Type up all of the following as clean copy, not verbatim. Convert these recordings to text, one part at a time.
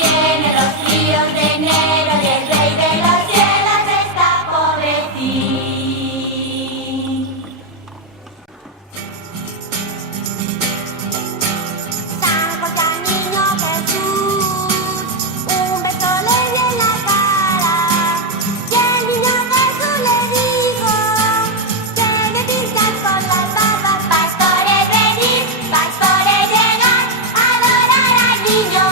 vienen los fríos de enero y el rey de los cielos está pobrecín. San Juan, niño Jesús, un beso le dio en la cara. Y el niño Jesús le dijo que me pintas con las babas. Pastores venid, pastores llegad, adorar al niño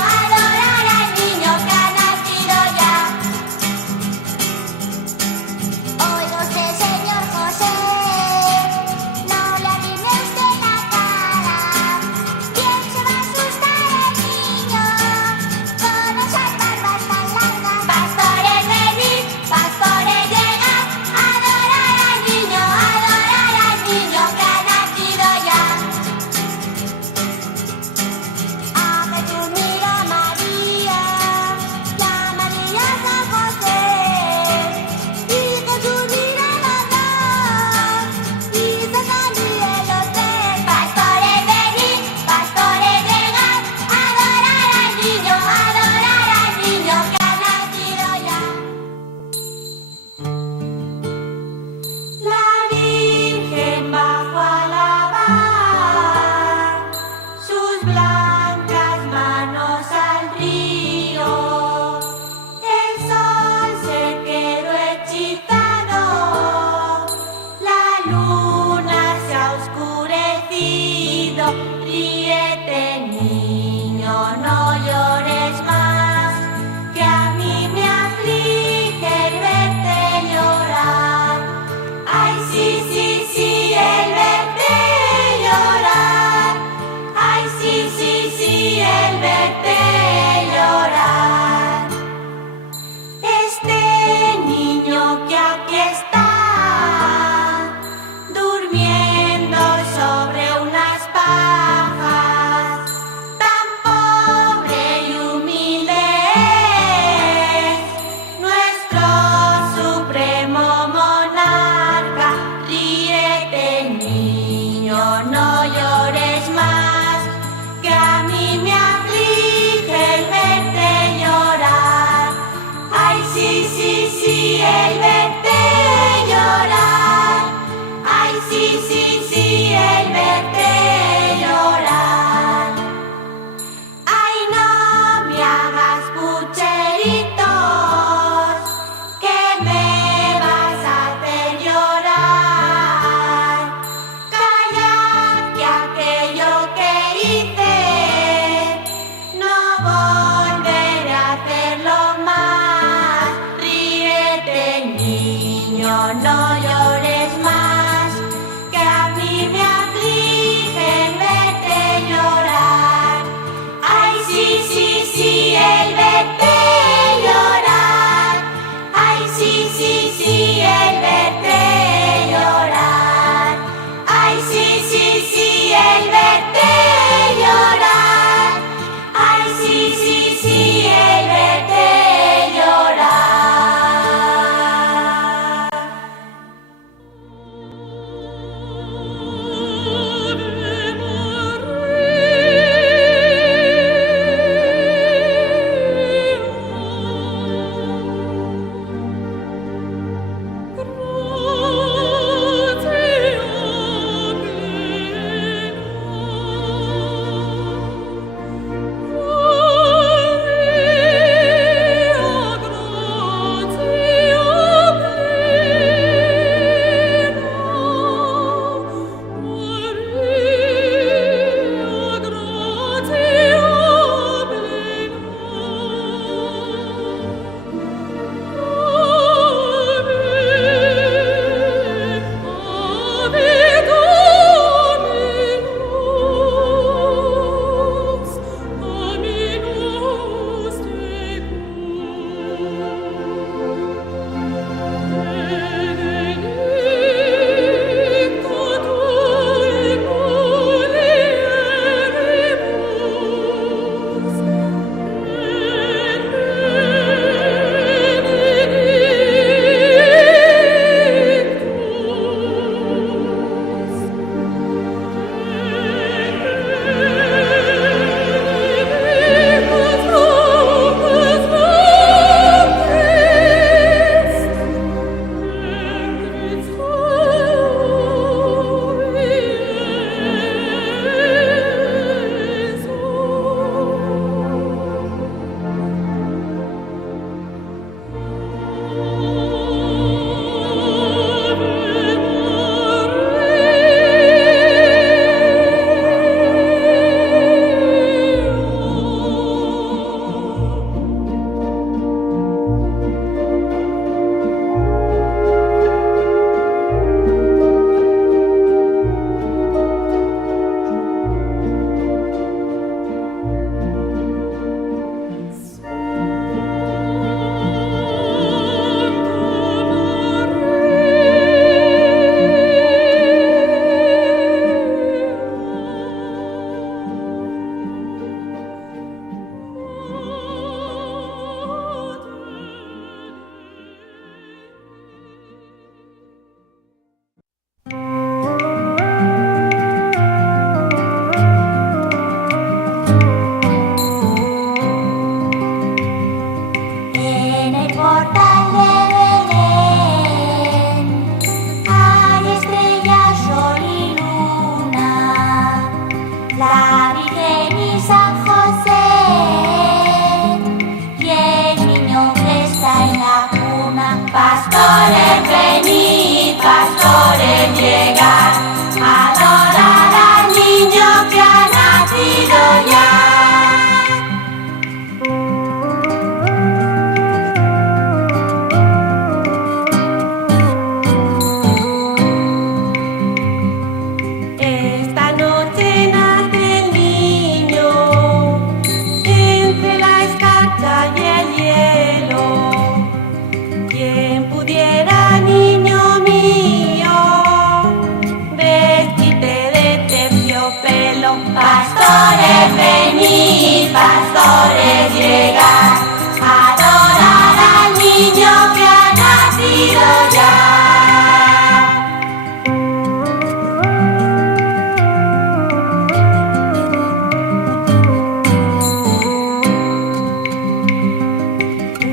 Pastores, venid, pastores, llegad, adorar al niño que ha nacido ya.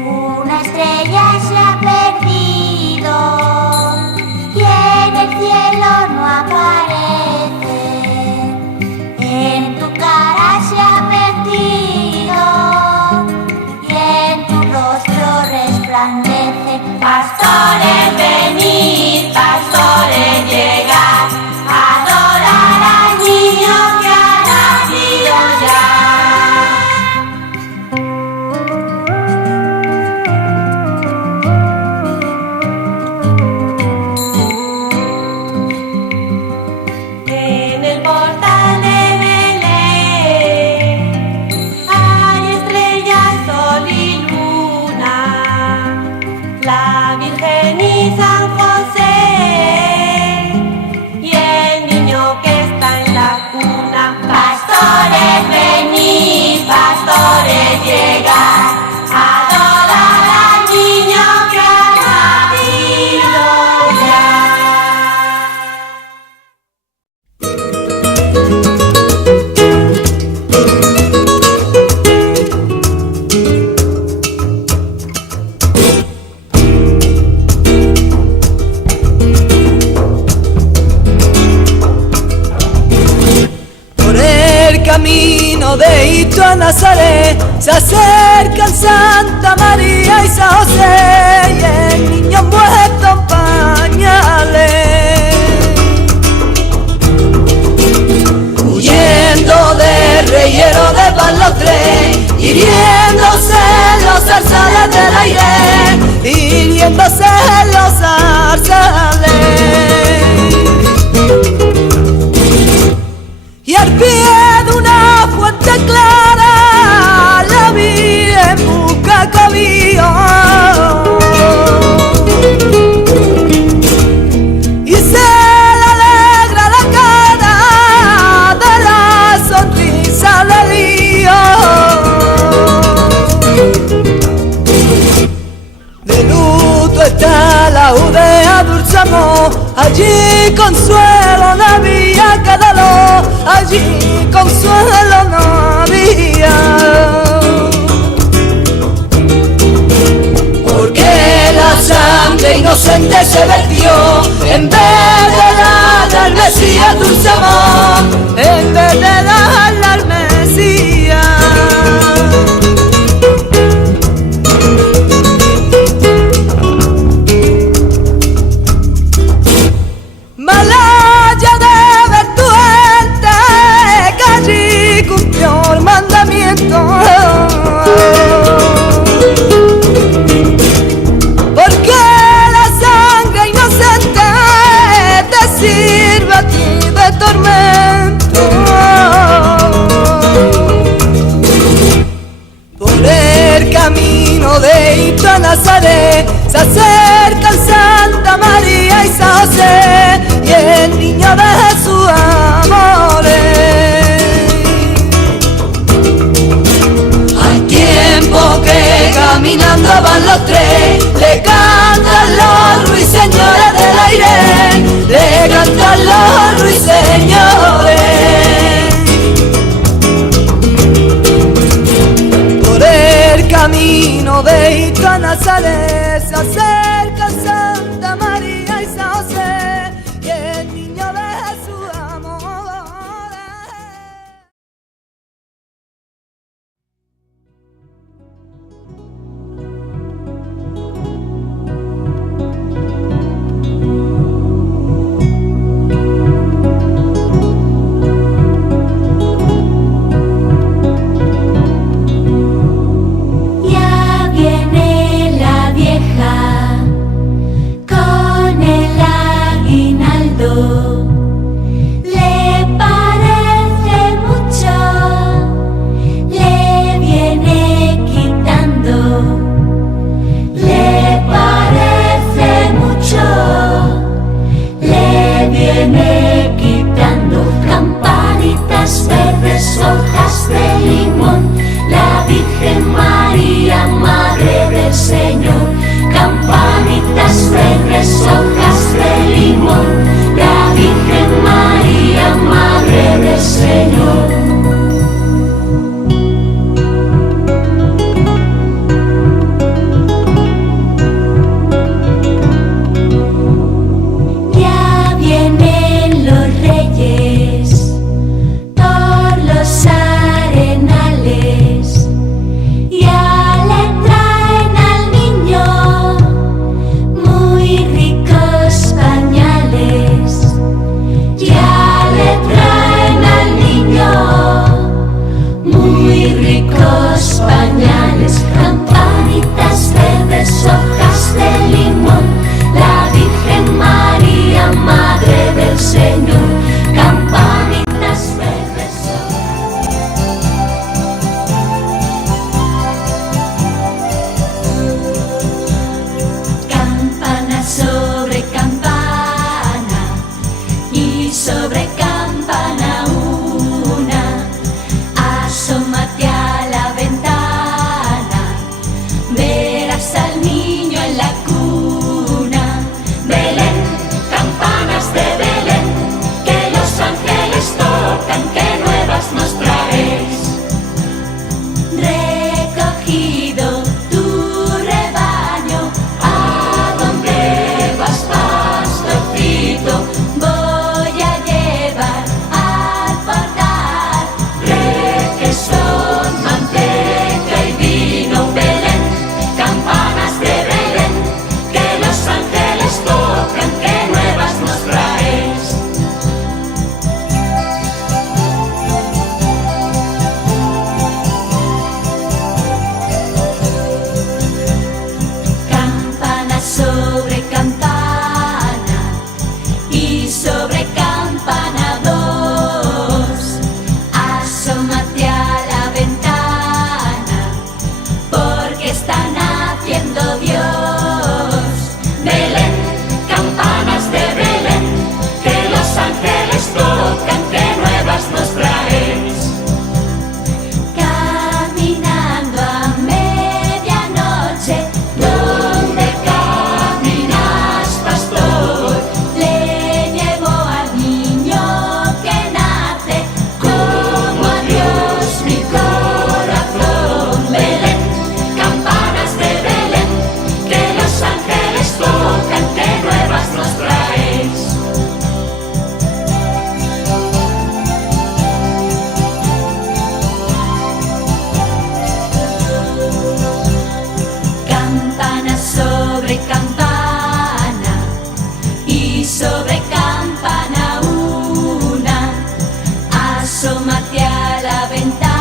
Una estrella se ha perdido y en el cielo no aparece. En tu cara se ha metido y en tu rostro resplandece. Pastores, venid, pastores, llegad, adorar al niño que ha nacido ya. En el portal de Belén hay estrellas, sol y luna, la Virgen y San José y el niño que está en la cuna. Pastores, venid, pastores, llegad, adorar al niño que ha nacido ya. Por el camino de Hito a Nazaret se acercan Santa María y San José y el niño envuelto en pañales, huyendo del reguero de los tres, hiriéndose en los zarzales del aire, hiriéndose en los zarzales. Y al pie de una fuente clara la Virgen busca cobijo y se le alegra la cara de la sonrisa del hijo. De luto está la Judea dulce amor, allí consuelo no había que dolor, allí consuelo no había. Porque la sangre inocente se vertió en vez de darle al Mesías dulce amor, en vez de darle al Mesías. Malaya de ver tu gente que allí cumplió el mandamiento, porque la sangre inocente te sirve a ti de tormento. Por el camino de Hito a Nazaret se acercan Santa María y San José y el niño de Jesús amores. Hay tiempo que caminando van los tres, le cantan los ruiseñores del aire, le cantan los ruiseñores. Por el camino de Hito a Nazaret se acercan Santa María y San José y el niño de Jesús amores. Ya viene la asómate a la ventana.